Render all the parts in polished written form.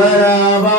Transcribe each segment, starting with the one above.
Hare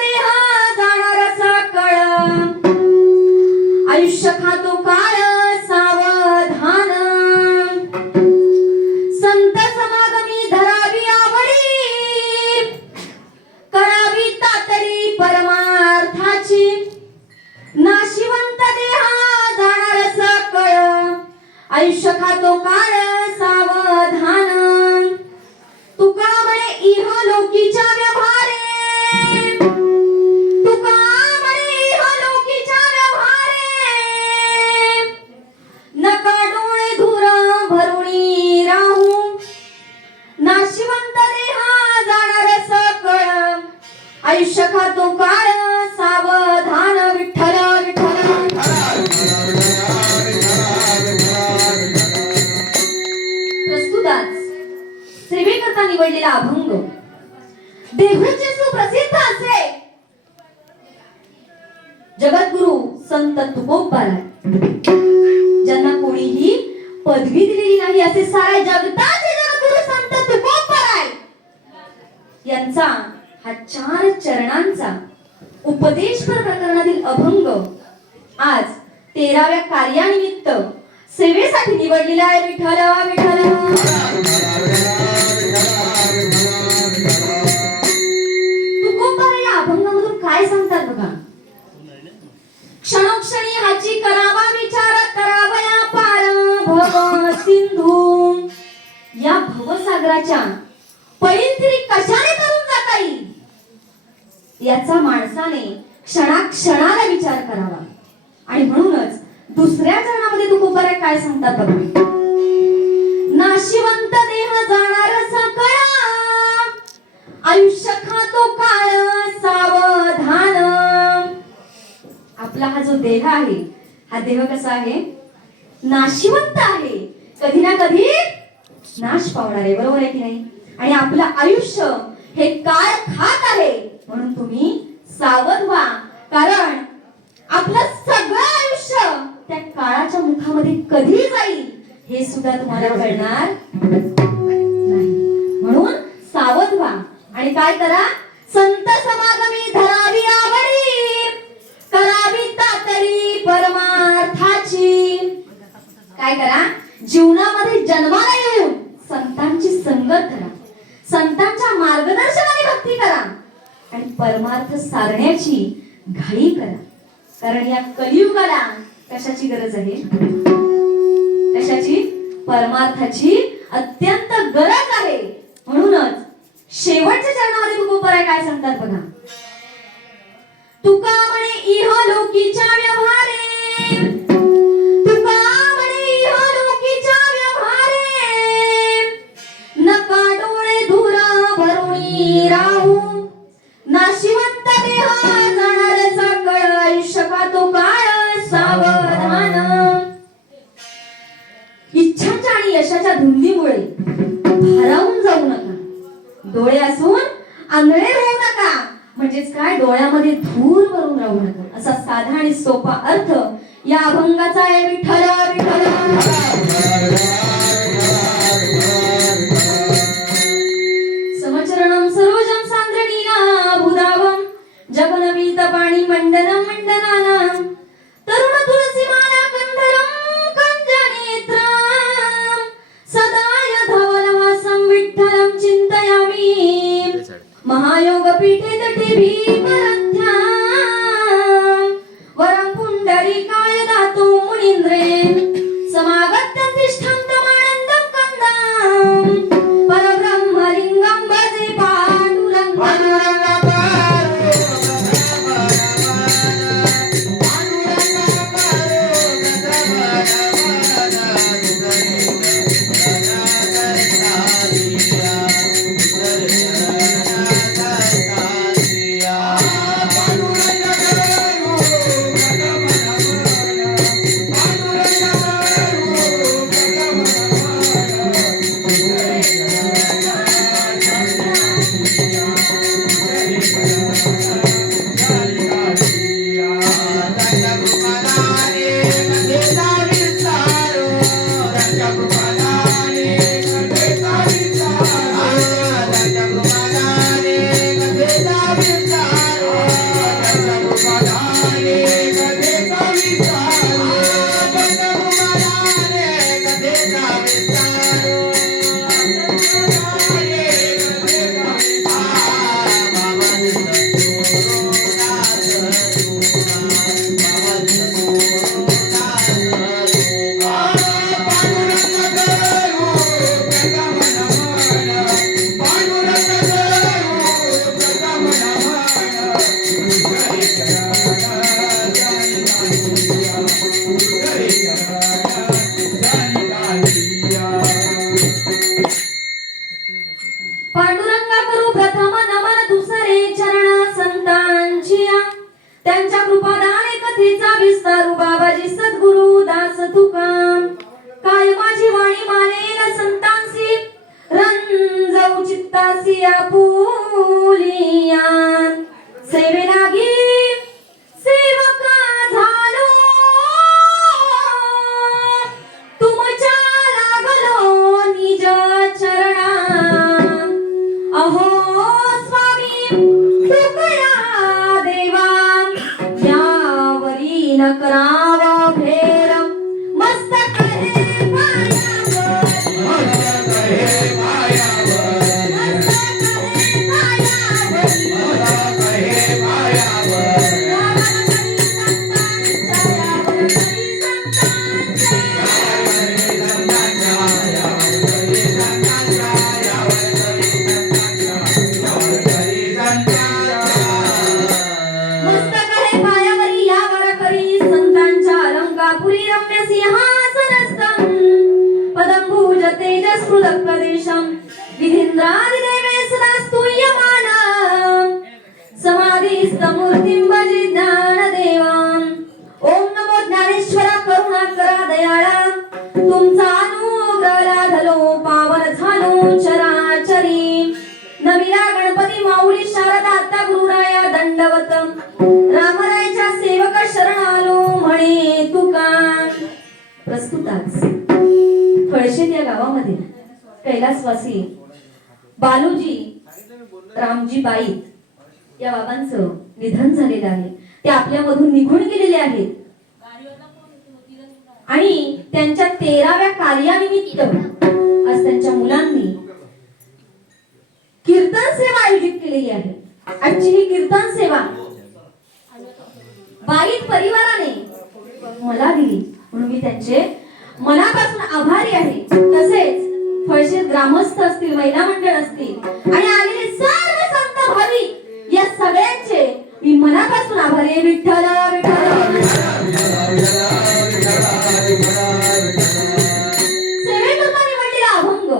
देह जाणार सकळ, आयुष्य खातो काळ सावधान, संत समागमी धरावी आवडी, करावी तातरी परमार्थाची, नाशिवंत देह जाणार सकळ, आयुष्य खातो काळ सावधान, तुका म्हणे इह लोकीच्या व्यवहारे, तुका म्हणे इह लोकीच्या व्यवहारे, नका डोळे धुर भरुणी राहू, नाशिवंत देह जाणार सकळ, आयुष्य खातो काळ सावधान. विठ्ठल विठ्ठल. प्रस्तुताच सेवेकरता निवडलेला अभंग देहूचे सुप्रसिद्ध असे जगद्गुरु संत तुकोबाराय, ज्यांना कोणीही पदवी दिलेली नाही असे साऱ्या जगताचे जगद्गुरु संत तुकोबाराय यांचा हा 4 चरणांचा उपदेशपर प्रकरणातील अभंग आज 13व्या कार्यानिमित्त सेवेसाठी निवडलेला आहे. विठ्ठल विठ्ठल. तुकोबाराय या अभंगामधून काय सांगतात बघा. क्षणोक्षणी हाची करावा विचार, करावया पार भव सिंधू, या भवसागराच्या पैलतिरी कशाने तरून जाता येईल याचा माणसाने क्षणाक्षणाला विचार करावा. आणि म्हणूनच दुसऱ्या चरणामध्ये तुकोबाराय काय सांगतात बघा. नाशिवंत देह जाणार सकळ, आयुष्य खातो काळ सावधान. आपला हा जो देह आहे, हा देह कसा आहे, नाशिवंत आहे, कधी ना कधी नाश पावणार आहे, बरोबर आहे की नाही. आणि आपलं आयुष्य हे काळ खात आहे, म्हणून तुम्ही सावध व्हा, कारण आपलं सगळं आयुष्य त्या काळाच्या मुखामध्ये कधी जाईल हे सुद्धा तुम्हाला कळणार नाही. म्हणून सावध व्हा आणि काय करा, संत समागमी धरावी आवडी, करावी तातरी परमार्थाची. काय करा, जीवनामध्ये जन्माला येऊन संतांची संगत धरा, संतांच्या मार्गदर्शनाने भक्ती करा आणि परमार्थ साधण्याची घाई करा. कारण या कलियुगाला कशाची गरज आहे, कशाची, परमार्थाची अत्यंत गरज आहे. म्हणूनच शेवटच्या चरणामध्ये तुकोबाराय काय सांगतात बघा. तुका म्हणे इह लोकीच्या व्यवहारे, तुका म्हणे इह लोकीच्या व्यवहारे, नका डोळे धुर भरुणी राहू, नाशिवंत देह जाणार सकळ, आयुष्य खातो काळ सावधान. इच्छांच्या आणि यशाच्या धुंदीमुळे भारावून जाऊ नका, डोळे असून आंधळे होऊ नका, म्हणजेच काय, डोळ्यामध्ये धूर भरून राहू नका, असा साधा आणि सोपा अर्थ या अभंगाचा आहे. विठ्ठल विठ्ठल. समचरणं सरोजं सांद्रणीना भूदावं, जगनवीत पाणी मंडनं मंडनानां, तरुण तुलसीमाला कंधरं कंजनेत्रं, सदा धवलहासं विठ्ठलं चिंतयामि, महायोग पीठे तटे भीमरथ्यां, वरं पुंडरीकाय दातो मुनींद्रे, समागतं तिष्ठन्तमानन्दं कन्दं, परब्रह्मलिङ्गं भजे पाण्डुरङ्गं. पांडुरंगा करू प्रथम नमन दुसरे चरण संतांची त्यांच्या कृपादाने कथेचा विस्तारू बाबाजी सद्गुरु दास तुका काय माझी वाणी मानेल संतांसी रंजऊ चित्तासी आपुलिया सेवे लागी सेवका झालो तुमच्या लागलो निज चरणा अहो स्वामी कृपया देवा यावरी न करावा भेर मस्तक हे पायावर मस्तक हे पायावर मस्तक हे पायावरी यावर करी संतांच्या अलंकापुरी रम्य सिंहासनस्थं पदंभुज तेजस्कृत प्रदेशं विधींद्रादिदेवे सदा स्तूयमानं समाधिस्थमूर्तिं भजे ज्ञानदेवां ओम नमो ज्ञानेश्वरा करुणाकरा दयाळा तुमचा अनुग्रह लाधलो पावन झालो चराचरी नमिला गणपती माऊली शारदा आता गुरुराया दंडवत रामरायाच्या सेवक शरण आलो म्हणे तुका प्रस्तुताच फळशेत या गावामध्ये कैलासवासी बालूजी रामजी बाईत या बाबांचं निधन झालेलं आहे. ते आपल्या मधून निघून गेलेले आहेत आणि त्यांच्या 13व्या कार्यानिमित्त आज त्यांच्या मुलांनी कीर्तन सेवा आयोजित केलेली आहे. आजची ही कीर्तन सेवा बाईत परिवाराने मला दिली म्हणून मी त्यांचे मनापासून आभारी आहे. तसेच फळशेत ग्रामस्थ असतील, महिला मंडळ असतील आणि आलेले सर्व संत भाविक या सगळ्यांचे मी मनापासून आभारी आहे. विठ्ठल सेवेकरता निवडलेला अभंग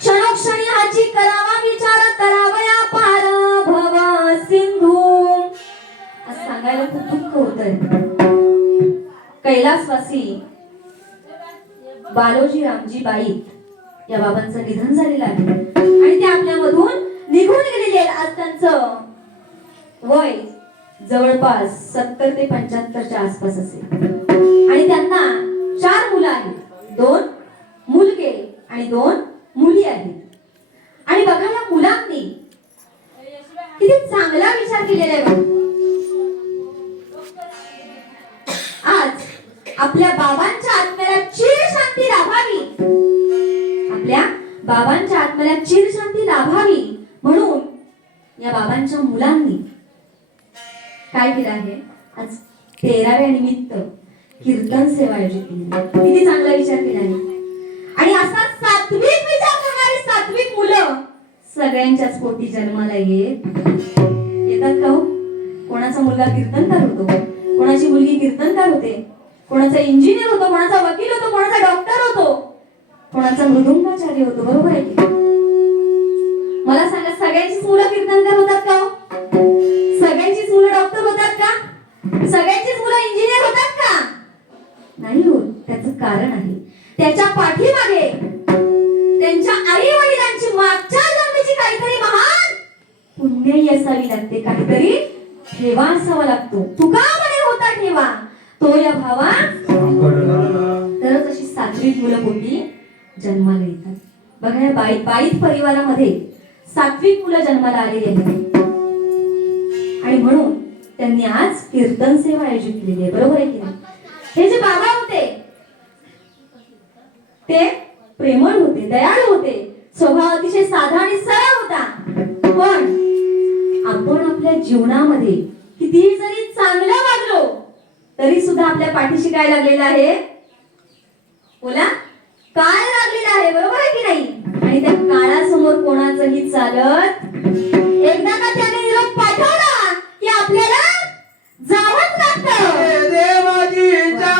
क्षणोक्षणी हाची करावा विचार करावया पार भव सिंधू असं सांगायला खूप दुःख होतंय. कैलासवासी बालोजी रामजी बाईत या बाबांचं निधन झालेलं आहे आणि ते आपल्यामधून निघून गेलेले आहेत. आज त्यांचं वय जवळपास 70 ते 75च्या आसपास असेल आणि त्यांना 4 मुलं आहेत, 2 मुलगे आणि 2 मुली आहेत. आणि बघा या मुलांनी किती चांगला विचार केलेला आहे. आज आपल्या बाबांच्या आत्म्याला चिर शांती लाभावी, आपल्या बाबांच्या आत्म्याला चिर शांती लाभावी म्हणून या बाबांच्या मुलांनी काय केलं आहे, आज 13व्या निमित्त कीर्तन सेवा आयोजित केली. किती चांगला विचार केला आहे. आणि असा सात्विक विचार करणारी सात्विक मुलं सगळ्यांच्याच पोटी जन्माला येतात का हो? कोणाचा मुलगा कीर्तनकार होतो, कोणाची मुलगी कीर्तनकार होते, कोणाचा इंजिनियर होतो, कोणाचा वकील होतो, कोणाचा डॉक्टर होतो, कोणाचा मृदुंगाचार्य होतो. बरोबर आहे की? मला सांगा, सगळ्यांचीच मुलं कीर्तनकार होतात का हो? सगळ्यांचीच मुलं डॉक्टर होतात का? सगळ्यांचीच मुलं इंजिनियर होतात का? नाही होत. त्याचं कारण आहे, त्याच्या पाठीमागे त्यांच्या आई वडिलांची मागच्या जन्मीची काहीतरी महान पुण्य असावी लागते, काहीतरी ठेवा असावा लागतो. तुका म्हणे होता ठेवा तो या भावा, तरच अशी सात्विक मुलं पोटी जन्माला येतात. बघा या बाईत परिवारामध्ये सात्विक मुलं जन्माला आलेली आहेत आणि म्हणून त्यांनी आज कीर्तन सेवा आयोजित केलेली आहे. बरोबर आहे की नाही? हे जे बाबा होते ते प्रेमळ होते, दयाळू होते, स्वभाव अतिशय साधा आणि सरळ होता. पण आपण आपल्या जीवनामध्ये किती जरी चांगलं वागलो तरी सुद्धा आपल्या पाठीशी काय लागलेलं आहे? बोला, काळ लागलेला आहे. बरोबर आहे की नाही? आणि त्या काळासमोर कोणाचंही चालत. एकदा का त्याने निरोप पाठवला की आपल्याला जावंच लागतं. देवाजीच्या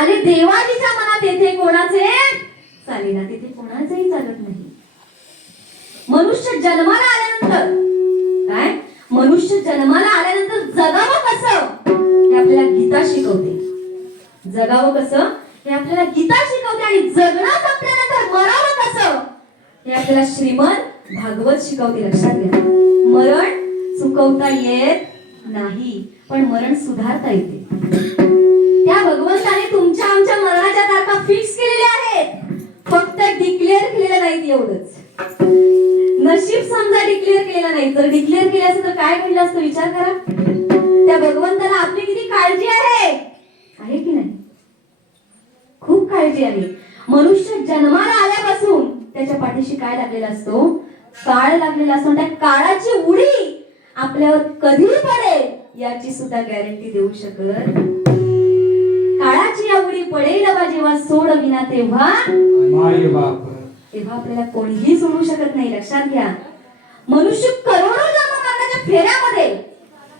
आणि देवाजीच्या मनात येथे कोणाचे चालेना, तिथे कोणाचेही चालत नाही. मनुष्य जन्माला आल्यानंतर काय, मनुष्य जन्माला आल्यानंतर जगावं कसं हे आपल्याला गीता शिकवते. जगावं कसं हे आपल्याला गीता शिकवते. आणि जगणं संपल्यानंतर मरावं कसं हे आपल्याला श्रीमद भागवत शिकवते. लक्षात घ्या, मरण चुकवता येत नाही, पण मरण सुधारता येते. त्या भगवंताने तुमच्या आमच्या मरणाच्या तारखा फिक्स केलेल्या आहेत, फक्त डिक्लेअर केलेल्या नाहीत एवढंच. नशीब समजा डिक्लेअर केलेलं नाही, तर डिक्लेअर केलं असतं तर काय घडलं असतं विचार करा. त्या भगवंताला आपली किती काळजी आहे की नाही? खूप काळजी आहे. मनुष्य जन्माला आल्यापासून त्याच्या पाठीशी काय लागलेला असतो? काळ लागलेला असतो. त्या काळाची उडी आपल्यावर कधी पडेल याची सुद्धा गॅरंटी देऊ शकत. काळाची या उडी पडेल बा जेव्हा सोडविना तेव्हा आपल्याला कोणीही सोडू शकत नाही. लक्षात घ्या, मनुष्य करोडो जन्ममरणाच्या फेऱ्यामध्ये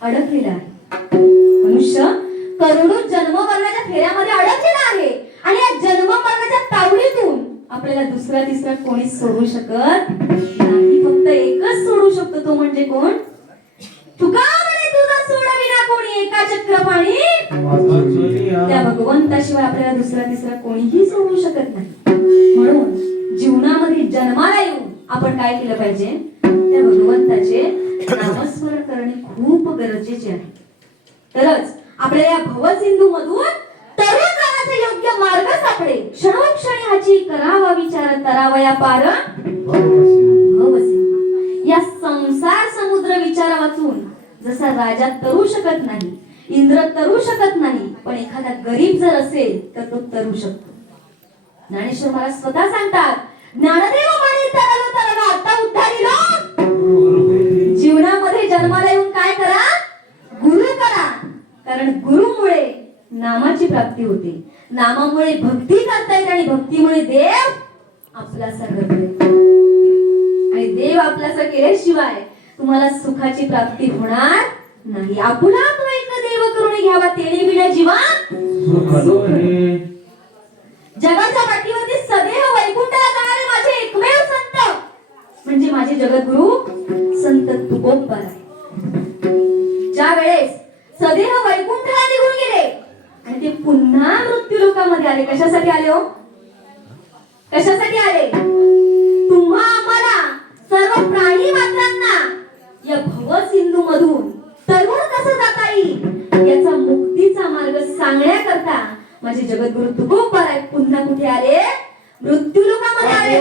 अडकलेला आहे. मनुष्य करोडो जन्ममरणाच्या फेऱ्यामध्ये अडकलेला आहे. आणि या जन्ममरणाच्या तावडीतून आपल्याला दुसरा तिसरा कोणीच सोडू शकत नाही. फक्त एकच सोडू शकतो, तो म्हणजे कोण? तुका म्हणे तुझा सोडविना कोणी एका चक्रपाणी. त्या भगवंताशिवाय आपल्याला दुसरा तिसरा कोणीही सोडू शकत नाही. म्हणून जीवनामध्ये जन्माला येऊन आपण काय केलं पाहिजे? त्या भगवंताचे नामस्मरण करणे खूप गरजेचे आहे. तरच आपल्याला या भवसिंधू मधून तरुण जाण्याचा योग्य मार्ग सापडेल. क्षणोक्षणी ह्याची करावा विचार करावया पार भवसिंधू. या संसार समुद्र विचार वाचून जसा राजा तरू शकत नाही, इंद्र तरू शकत नाही, पण एखादा गरीब जर असेल तर तो तरू शकतो. ज्ञानेश्वर महाराज स्वतः सांगतात, ज्ञानदेव म्हणे तरलो तरलो आता उद्धारिलो. जीवनामध्ये जन्माला येऊन काय करा? गुरु करा. कारण गुरुमुळे नामाची प्राप्ती होते, नामामुळे भक्ती करता येते, आणि भक्तीमुळे देव आपलासा करतो. आणि देव आपलासा केल्याशिवाय तुम्हाला सुखाची प्राप्ती होणार नाही. आपुला तो एक देव करून घ्यावा, तेणे विना जीवा जगाच्या पाठीवरती सदैव वैकुंठाला जाणारे माझे एकमेव संत म्हणजे माझे जगद्गुरु संत तुकोबा आहे. ज्या वेळेस सदैव वैकुंठाला निघून गेले आणि ते पुन्हा मृत्यू लोकामध्ये आले, कशासाठी आले हो? कशासाठी आले? तुम्हा आम्हाला सर्व प्राणी मात्रांना या भवसिंधू मधून तरुण कसं जाता येईल याचा मुक्तीचा मार्ग सांगण्याकरता माझे जगद्गुरु तुकोबा पुन्हा कुठे आले? मृत्यू लोकामध्ये आले.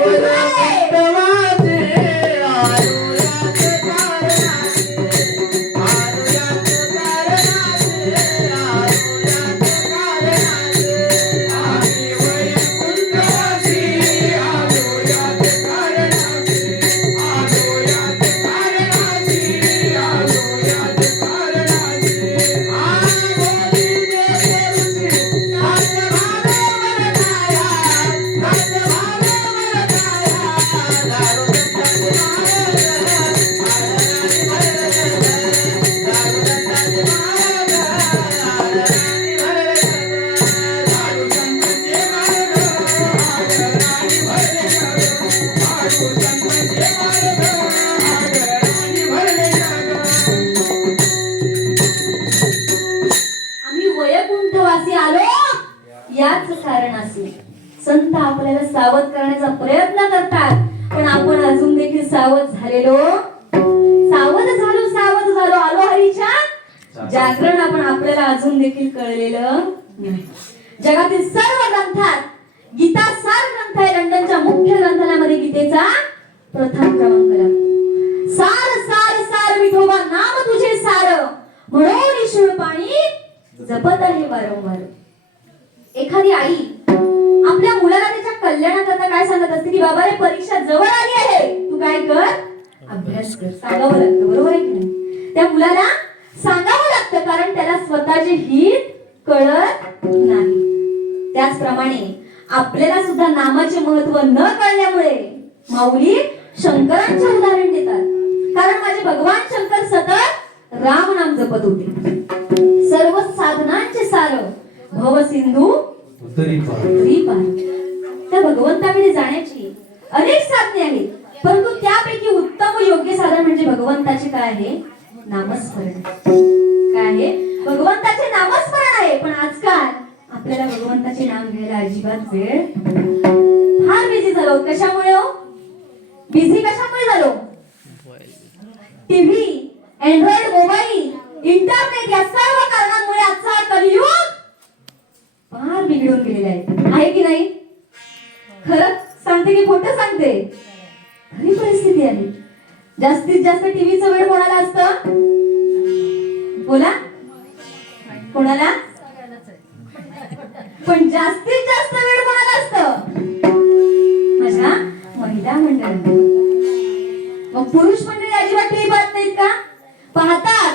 कळलेलो, सावध झालो आलो हरीच्या जागरण. आपण आपल्याला अजून देखील कळलेलं नाही. जगातील सर्व ग्रंथात गीता सार ग्रंथ आहे. लंडनच्या मुख्य ग्रंथालयामध्ये गीतेचा प्रथम क्रमांक लागतो. सार सार सार विठोबा नाम तुझे सार, म्हणून ईश्वर पाणी जपत आहे वारंवार. एखादी आई आपल्या मुलाला त्याच्या कल्याणाकरता काय सांगत असते की बाबा रे परीक्षा जवळ आली आहे, तू काय कर, अभ्यास कर. सांगावं लागतं, बरोबर आहे की नाही? त्या मुलाला सांगावं लागतं, कारण त्याला स्वतःचे हित कळत नाही. त्याचप्रमाणे आपल्याला सुद्धा नामाचे महत्व न कळल्यामुळे माऊली शंकरांचे उदाहरण देतात. कारण माझे भगवान शंकर सतत राम नाम जपत होते. सर्व साधनांचे सार भव सिंधू उत्तरी पार. त्या भगवंताकडे जाण्याची अनेक साधने आहेत, परंतु त्यापैकी उत्तम योग्य साधन म्हणजे भगवंताचे काय आहे, नामस्मरण. काय आहे, भगवंताचे नामस्मरण आहे. पण आजकाल आपल्याला भगवंताचे नाम घ्यायला अजिबात वेळ, फार बिझी झालो. कशामुळे हो बिझी, कशामुळे झालो? टीव्ही, अँड्रॉइड मोबाईल, इंटरनेट या सर्व कारणांमुळे आजचा कलियुग फार बिघडून गेलेला आहे की नाही? खरं सांगते की खोटं सांगते? खरी परिस्थिती आहे. जास्तीत जास्त टीव्हीचा वेळ कोणाला असतं? बोला, कोणाला? पण जास्तीत जास्त वेळ कोणाला असतं? माझ्या महिला मंडळी. मग पुरुष मंडळी अजिबात टीव्ही पाहत नाहीत का? पाहतात,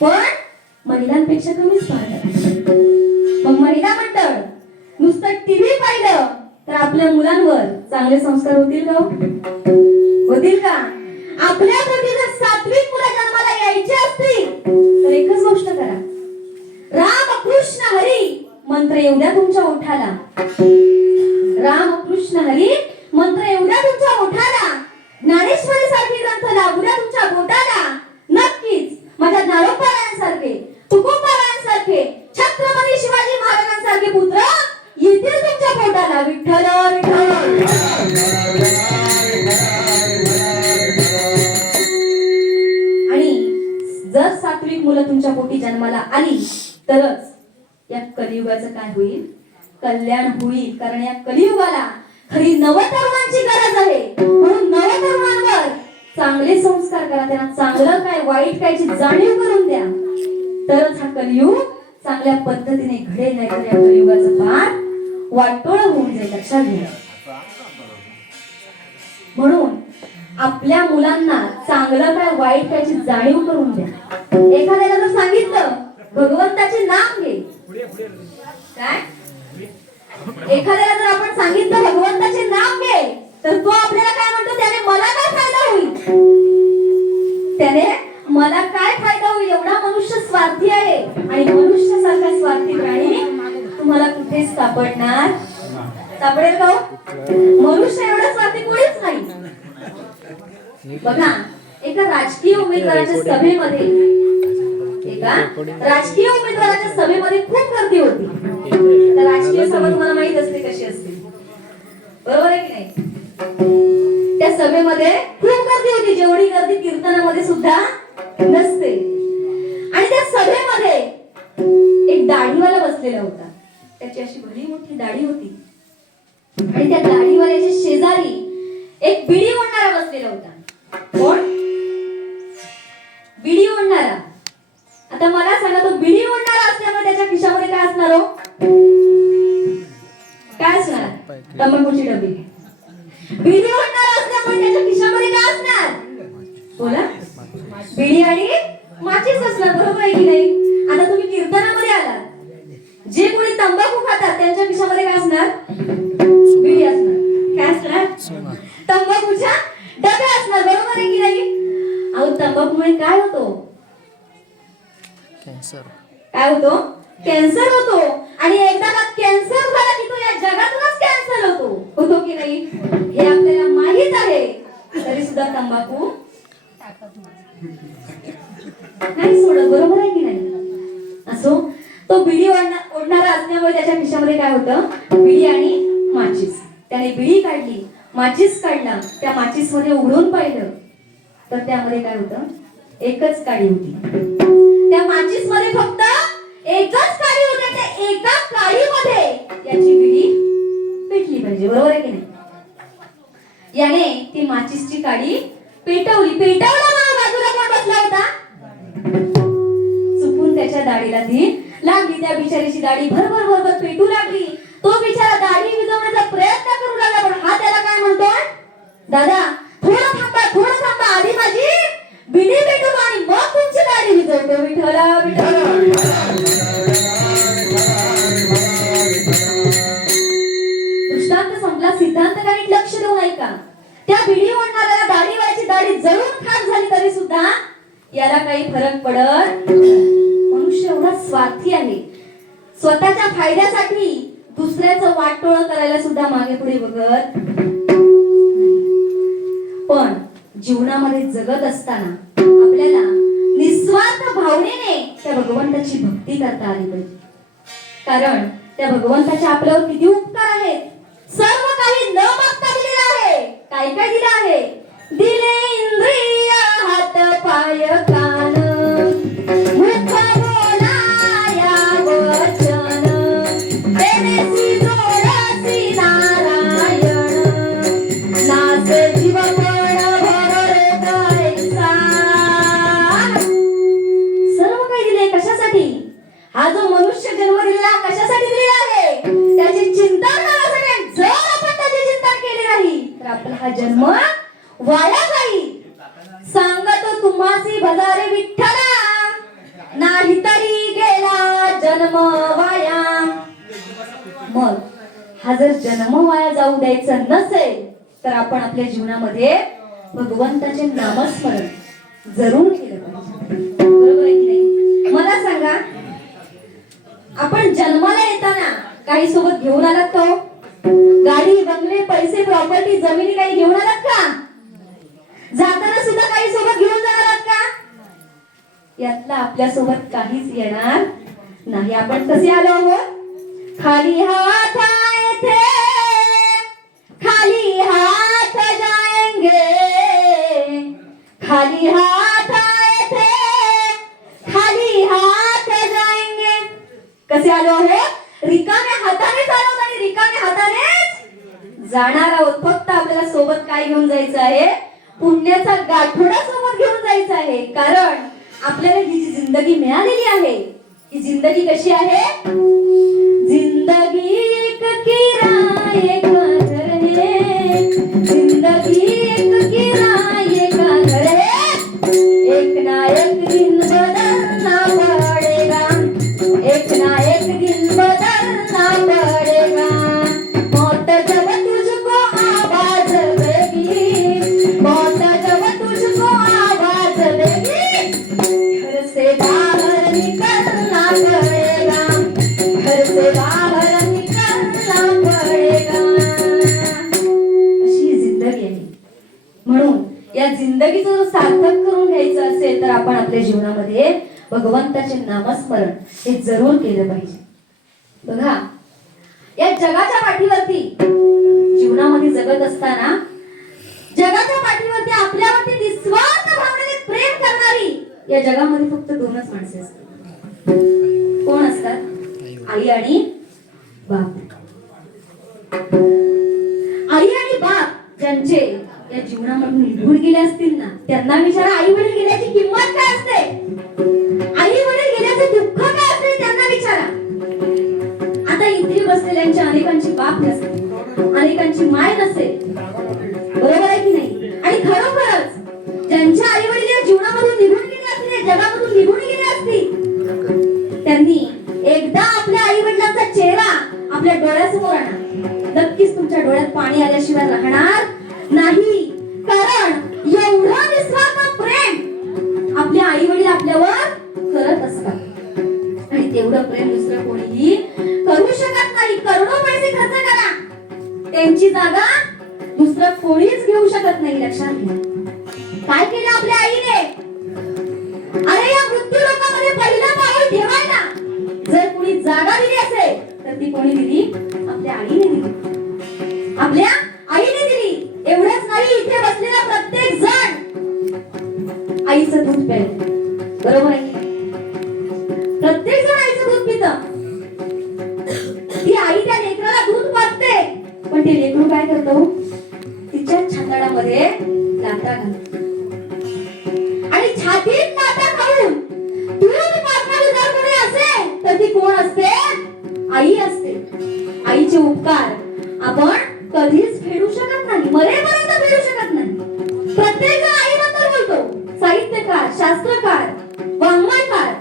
पण महिलांपेक्षा कमीच पाहतात. मग महिला मंडळ नुसतं टीव्ही पाहिलं तर आपल्या मुलांवर चांगले संस्कार होतील का? होतील का? आपल्या पोटी जर सात्विक मुलं जन्माला यायची असतील तर एकच गोष्ट करा, राम कृष्ण हरी मंत्र येऊ द्या तुमच्या ओठाला. राम कृष्ण हरी मंत्र येऊ द्या तुमच्या ओठाला. ज्ञानेश्वरी सारखी ग्रंथ लागू द्या तुमच्या बोटाला. नक्कीच माझ्या ज्ञानोपारायणासारखे, तुकोबारायणासारखे, छत्रपती शिवाजी महाराजांसारखे पुत्र येतील तुमच्या पोटाला. विठ्ठल विठ्ठल. आणि जर सात्विक मुलं तुमच्या पोटी जन्माला आली तरच या कलियुगाचं काय होईल, कल्याण होईल. कारण या कलियुगाला खरी नवतरुणांची गरज आहे. म्हणून नवतरुणांवर चांगले संस्कार करा, त्यांना चांगलं काय वाईट कायची जाणीव करून द्या, तरच हा कलियुग चांगल्या पद्धतीने घडेल. नाही तर या कलियुगाचं पार वाटोळ होऊन जाईल. लक्षात घ्या. म्हणून आपल्या मुलांना चांगलं काय वाईट कायची जाणीव करून द्या. एखाद्याला जर सांगितलं भगवंताचे नाम घे, काय एखाद्याला जर आपण सांगितलं भगवंताचे नाम घे, तर तो आपल्याला काय म्हणतो, त्याने मला काय फायदा होईल, त्याने मला काय फायदा होईल. एवढा मनुष्य स्वार्थी आहे. आणि मनुष्यासारखा स्वार्थी प्राणी तुम्हाला कुठेच सापडणार, सापडेल का? मनुष्य एवढा स्वार्थी कोणीच नाही. बघा, एका राजकीय उमेदवाराच्या सभेमध्ये खूप गर्दी होती. राजकीय सभा तुम्हाला माहित असते कशी असते, बरोबर आहे की नाही? त्या सभेमध्ये खूप गर्दी होती, जेवढी गर्दी कीर्तनामध्ये सुद्धा नसते. आणि त्या सभेमध्ये एक दाढीवाला बसलेला होता. त्याची अशी भली मोठी दाढी होती. आणि त्या दाढीवाल्याच्या शेजारी एक बिडी ओढणारा बसलेला होता. कोण? बिडी ओढणारा. आता मला सांगा, तो बिडी ओढणारा असल्यामुळे त्याच्या खिशामध्ये काय असणार हो? काय असणार? तंबाखूची डबी. बिडी ओढणारा असल्यामुळे त्याच्या खिशामध्ये काय असणार? बोला, बिडी आणि माचीस असणार, बरोबर आहे की नाही? आता तुम्ही कीर्तनामध्ये आलात, जे कोणी तंबाखू खातात त्यांच्या खिशामध्ये काय असणार? बिडी असणार. काय असणार? तंबाखूच्या डब्या असणार, बरोबर आहे की नाही? अहो, तंबाखूमुळे काय होतो? कॅन्सर. काय होतो? कॅन्सर होतो. आणि एकदा का कॅन्सर झाला की तो या जगातूनच कॅन्सर होतो की नाही? हे आपल्याला माहित आहे, तरी सुद्धा तंबाखू नाही सोडत, बरोबर आहे की नाही? असो, तो बिडी ओढणारा असल्यामुळे त्याच्या खिशामध्ये काय होतं? बिडी आणि माचीस. त्याने बिडी काढली, माचीस काढला, त्या माचीस मध्ये उघडून पाहिलं तर त्यामध्ये काय होतं, एकच काडी होती. त्या माचीस मध्ये फक्त एकच काडी होती. त्या एका काडीमध्ये याची बिडी पेटली पाहिजे, बरोबर आहे की नाही? याने ती माचीसची काडी पेटवली. पेटवला म्हणून बाजूला कोण बसला होता? चुकून त्याच्या दाढीला ती लागली. त्या बिचारीची दाढी भरभर भरभर पेटू लागली. तो बिचारा दाढी विझवण्याचा प्रयत्न करू लागला, पण हा त्याला काय म्हणतोय, दादा थोडं थांबा, थोडं थांबा, आधी माझी बिडी पेटू आणि मग तुमची दाढी विझवतो. विठ्ठला विठ्ठला. दृष्टांत संपला. सिद्धांत काही लक्ष देऊन ऐका. त्या बिडी ओढणाऱ्याला दाढीवाल्याची दाढी जळून खाक झाली तरी सुद्धा याला काही फरक पडत. मनुष्य एवढा स्वार्थी आहे, स्वतःच्या फायद्यासाठी दुसऱ्याचं वाटोळ करायला सुद्धा मागे पुढे बघत. पण जीवनामध्ये जगत असताना आपल्याला निस्वार्थ भावनेने त्या भगवंताची भक्ती करता आली पाहिजे. कारण त्या भगवंताचे आपल्यावर किती उपकार आहेत. सर्व काही न मागता दिलेलं आहे. काय काय दिलं आहे? दिले इंद्रिय, हात पाय कान, मुख बोलाया वचन, तेनेसी जोडसी नारायण, नासे जीव पण भरे कैसा. सर्व काही दिले कशासाठी? हा जो मनुष्य जन्म दिलेला कशासाठी दिलेला आहे? त्याची चिंता करण्यासाठी. जर आपण त्याची चिंता केली नाही तर आपला हा जन्म वाया जाईल. सांगतो तुम्हासी भजारे विठ्ठला, नाही तरी गेला जन्म वाया. मग हा जर जन्म वाया जाऊ द्यायचा नसेल तर आपण आपल्या जीवनामध्ये भगवंताचे नामस्मरण जरूर केलं पाहिजे, बरोबर आहे की नाही? मला सांगा, आपण जन्माला येताना काही सोबत घेऊन आलात का? गाडी, बंगले, पैसे, प्रॉपर्टी, जमिनी काही घेऊन आलात का? जाताना सुद्धा काही सोबत घेऊन जाणार आहात का? यातला आपल्या सोबत काहीच येणार नाही. आपण कसे आलो आहोत? खाली हाथ आए थे, खाली हाथ जाएंगे, खाली हाथ आए थे, खाली हाथ जाएंगे. कसे आलो आहोत? रिकाम्या हाताने चालवत आणि रिकाम्या हाताने जाणार आहोत. फक्त आपल्याला सोबत काय घेऊन जायचं आहे? पुण्याचा गाठोडा सोबत घेऊन जायचा आहे. कारण आपल्याला ही जी जिंदगी मिळालेली आहे, ही जिंदगी कशी आहे? जिंदगी एक किराए का घर है, जिंदगी एक किराए का घर है, एक ना एक दिन बदलना पड़ेगा, एक ना एक दिन बदलना पड़ेगा. मौत जब तुझको आवाज देगी, मौत जब तुझको आवाज देगी, घर से बाहर निकलना पड़ेगा, घर से बाहर निकलना पड़ेगा. अशी जिंदगी आहे. म्हणून या जिंदगीचं जर सार्थक करून घ्यायचं असेल तर आपण आपल्या जीवनामध्ये भगवंताचे नामस्मरण हे जरूर केलं पाहिजे. बघा, या जगाच्या पाठीवरती जीवनामध्ये जगत असताना जगाच्या पाठीवरती आपल्यावरती निस्वार्थ भावनेने प्रेम करणारी या जगामध्ये फक्त दोनच माणसे असतात. कोण असतात? आई आणि बाप. आई आणि बाप ज्यांचे या जीवनामधून निघून गेले असतील ना, त्यांना विचारा आई वडील गेल्याची किंमत काय असते, आई वडील गेल्याचे दुःख काय असते, त्यांना विचारा. आता इथे बसलेल्यांच्या अनेकांची बाप नसेल, अनेकांची माय नसेल, बरोबर आहे की नाही? आणि खरोखरच ज्यांच्या आई वडील या जीवनामधून निघून गेले असतील, जगामधून निघून गेले असतील, त्यांनी एकदा आपल्या आई वडिलांचा चेहरा आपल्या डोळ्यासमोर आणा. नक्कीच तुमच्या डोळ्यात पाणी आल्याशिवाय राहणार नाही. कारण एवढं निस्वार्थ प्रेम आपले आई वडील आपल्यावर करत असतात आणि तेवढं प्रेम दुसरं कोणीही करू शकत नाही. करोडो पैसे खर्च करा, त्यांची जागा दुसरं कोणीच घेऊ शकत नाही. लक्षात घ्या. काय केलं आपल्या आईने? अरे या मृत्यू लोकांमध्ये पहिलं पाऊल ठेवायला जर कोणी जागा दिली असेल तर ती कोणी दिली? आपल्या आईने दिली, आपल्या आईने दिली. एवढंच नाही, इथे बसलेला प्रत्येक जण आईचं दूध प्यायचं, बरोबर आहे? प्रत्येक जण आईचं दूध पितं. ती आई त्या लेकराला दूध पाजते, पण ते लेकरू काय करतो? तिच्या छाताडामध्ये लाथा घालतो आणि छातीत लाथा खाऊन दूध पाजणारी जर कोणी असेल तर ती कोण असते? आई असते. आईचे उपकार आपण कधीच फेडू शकत नाही, मरेपर्यंत फेडू शकत नाही. प्रत्येक जण आईबद्दल बोलतो, साहित्यकार, शास्त्रकार, वाङ्मयकार,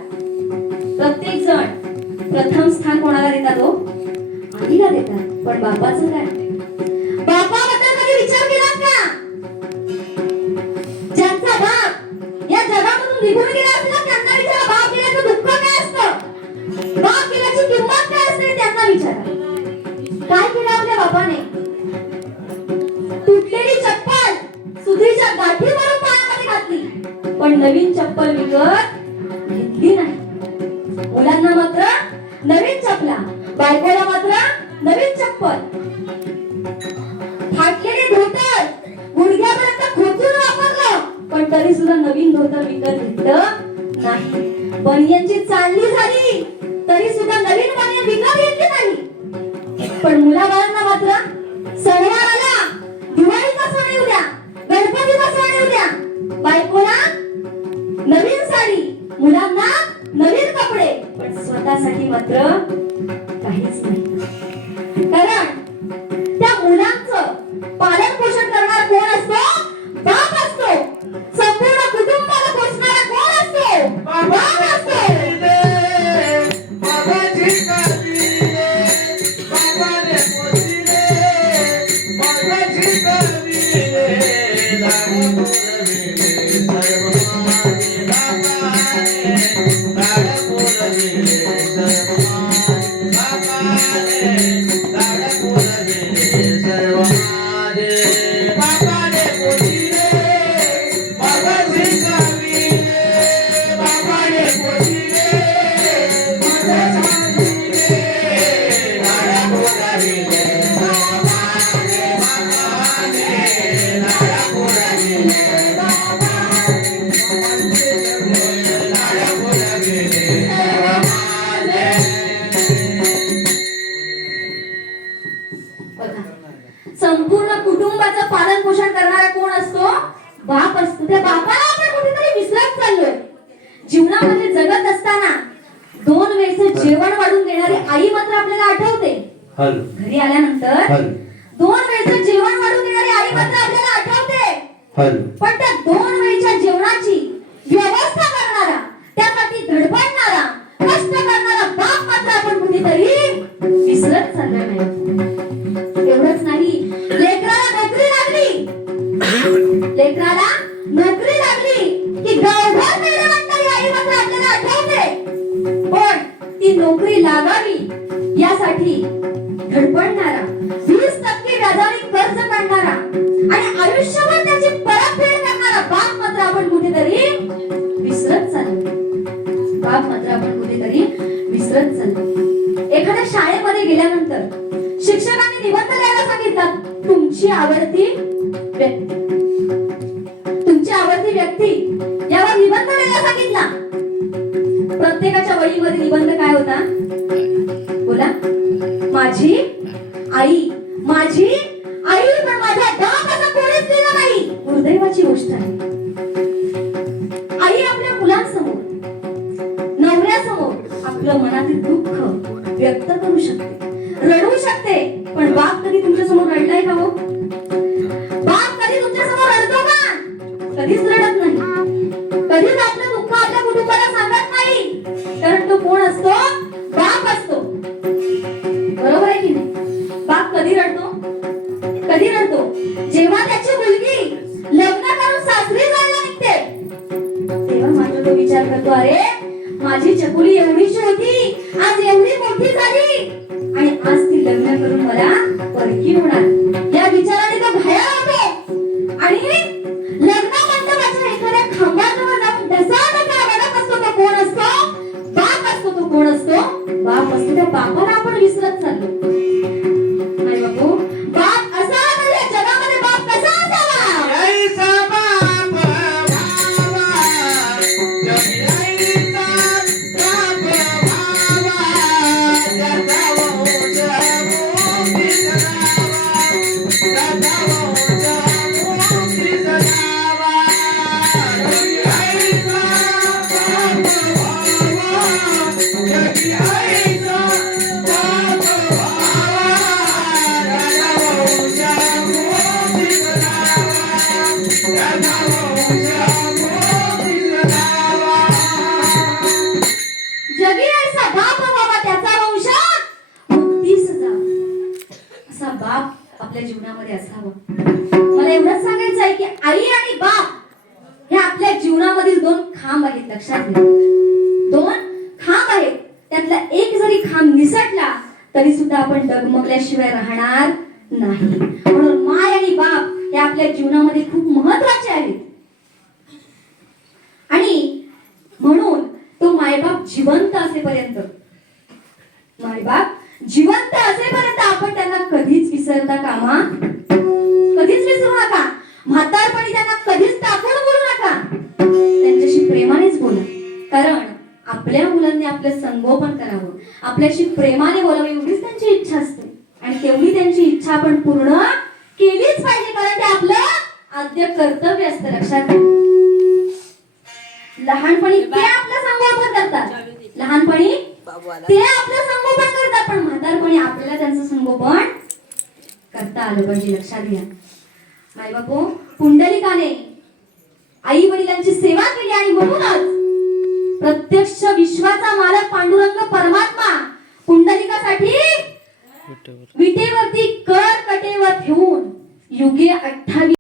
प्रत्येक जण प्रथम स्थान कोणाला देतात? हो, आईला देतात. पण बापाचं काय? बापाबद्दल कधी विचार केलात का? ज्यांचा बाप या जगामधून निघून गेला असेल त्यांना विचारा, बाप गेल्याचं दुःख काय असतं, बाप गेल्याची किंमत काय असते त्यांना विचारा. काय केलं आपल्या बापाने? तुटलेली चप्पल सुधीच्या गाठीवरून पायामध्ये घातली, पण नवीन चप्पल विकत घेतली नाही. मुलांना मात्र नवीन चपला, बायकोला मात्र नवीन चप्पल. फाटलेले धोतर गुडघ्यापर्यंत खोचून वापरलं, पण तरी सुद्धा नवीन धोतर विकत घेतलं नाही. बनियांची चालली झाली तरी सुद्धा नवीन बनियन विकत घेतली नाही. पण मुलाबाळांना मात्र सणवार आला, दिवाळीचा सण येऊ द्या, गणपतीचा सण येऊ द्या, बायकोला नवीन साडी, मुलांना नवीन कपडे, पण स्वतःसाठी मात्र काहीच नाही. कारण त्या मुलांचं पालन पोषण करणारा कोण असतो? बाप असतो. संपूर्ण कुटुंबाला पोषणारा कोण असतो? बाप असतो. संपूर्ण कुटुंबाचं पालन पोषण करणारा कोण असतो? बाप असतो. त्या बापाला आपण कुठेतरी विसरत चाललोय. जीवनामध्ये जगत असताना 2 वेळचं जेवण वाढून देणारी आई मात्र आपल्याला आठवते. घरी आल्यानंतर 2 वेळचं जेवण वाढून देणारी आई मात्र आपल्याला आठवते. पण त्या 2 वेळच्या जेवणाची व्यवस्था करणारा, त्यासाठी धडपडणारा, कष्ट करणारा बाप मात्र आपण कुठेतरी विसरत चाललो नाही. एवढंच नाही, लेकराला नोकरी लागली की गावभर मेळा म्हणणारी आई मात्र आपल्याला आठवते. पण ती नोकरी लागावी यासाठी धडपडणारा, 20% व्याजाने कर्ज काढणारा आणि आयुष्यभर त्याची परतफेड करणारा बाप मात्र आपण कुठेतरी विसरत चाललो. एखाद्या शाळेमध्ये गेल्यानंतर शिक्षकांनी निबंध लिहायला सांगितलं, तुमची आवडती व्यक्ती यावर निबंध लिहायला सांगितला. प्रत्येकाच्या वहीमध्ये निबंध काय होता? बोला. माझी आई, पण माझा बाप असं कोणीच दिलं नाही. दुर्दैवाची गोष्ट आहे. आई आपल्या मुलांसमोर, नवऱ्यासमोर आपलं मनातील दुःख व्यक्त करू शकते, रडू शकते. पण बाप कधी तुमच्या समोर रडलाय का? हो, बाप कधी तुमच्या समोर रडतो का? कधीच रडत नाही. कधीच आपलं दुःख आपल्या कुटुंबाला सांगत नाही. कारण तो कोण असतो? बाप असतो. बरोबर आहे की नाही? बाप कधी रडतो? जेव्हा त्याची मुलगी लग्न करून सासरी जायला निघते, तेव्हा मात्र तो विचार करतो, अरे माझी चकुली एवढीशी होती, आज एवढी मोठी झाली आणि आज ती लग्न करून मला परकी होणार. या विचाराने तो भया होतो आणि लग्न मंडपाच्या एखाद्या खांबाजवळ जाऊन डसाडसा रडत असतो. तो कोण असतो? बाप असतो. तो कोण असतो? बाप असतो. त्या बापाला आपण विसरत चाललो. नाही बापू, बाप असा या जगामध्ये बाप कसा असावा? खांब आहेत, लक्षात घ्या. 2 खांब आहेत, त्यातला एक जरी खांब निसटला तरी सुद्धा आपण डगमगल्याशिवाय राहणार नाही. म्हणून माय आणि बाप हे आपल्या जीवनामध्ये खूप महत्वाचे आहेत. आणि म्हणून तो मायबाप जिवंत असेपर्यंत, मायबाप जिवंत असेपर्यंत आपण त्यांना कधीच विसरता कामा, कधीच विसरू नका. म्हातारपणी त्यांना कधीच टाकून बोलू नका. त्यांच्याशी प्रेमानेच बोला, कारण आपल्या मुलांनी आपलं संगोपन करावं, आपल्याशी प्रेमाने बोलावं एवढीच त्यांची इच्छा असते. आणि तेवढी त्यांची इच्छा आपण पूर्ण केलीच पाहिजे, कारण ते आपलं आद्य कर्तव्य असतं. लक्षात घ्या. लहानपणी ते आपलं संगोपन करतात, लहानपणी ते आपलं संगोपन करतात, पण म्हातारपणी आपल्याला त्यांचं संगोपन करता आलं पाहिजे. लक्षात घ्या. माय बापू, पुंडलिकाने आई वडिलांची सेवा केली आणि म्हणूनच प्रत्यक्ष विश्वाचा मालक पांडुरंग परमात्मा पुंडलिकासाठी विटेवरती कर कटेवर ठेवून युगे 28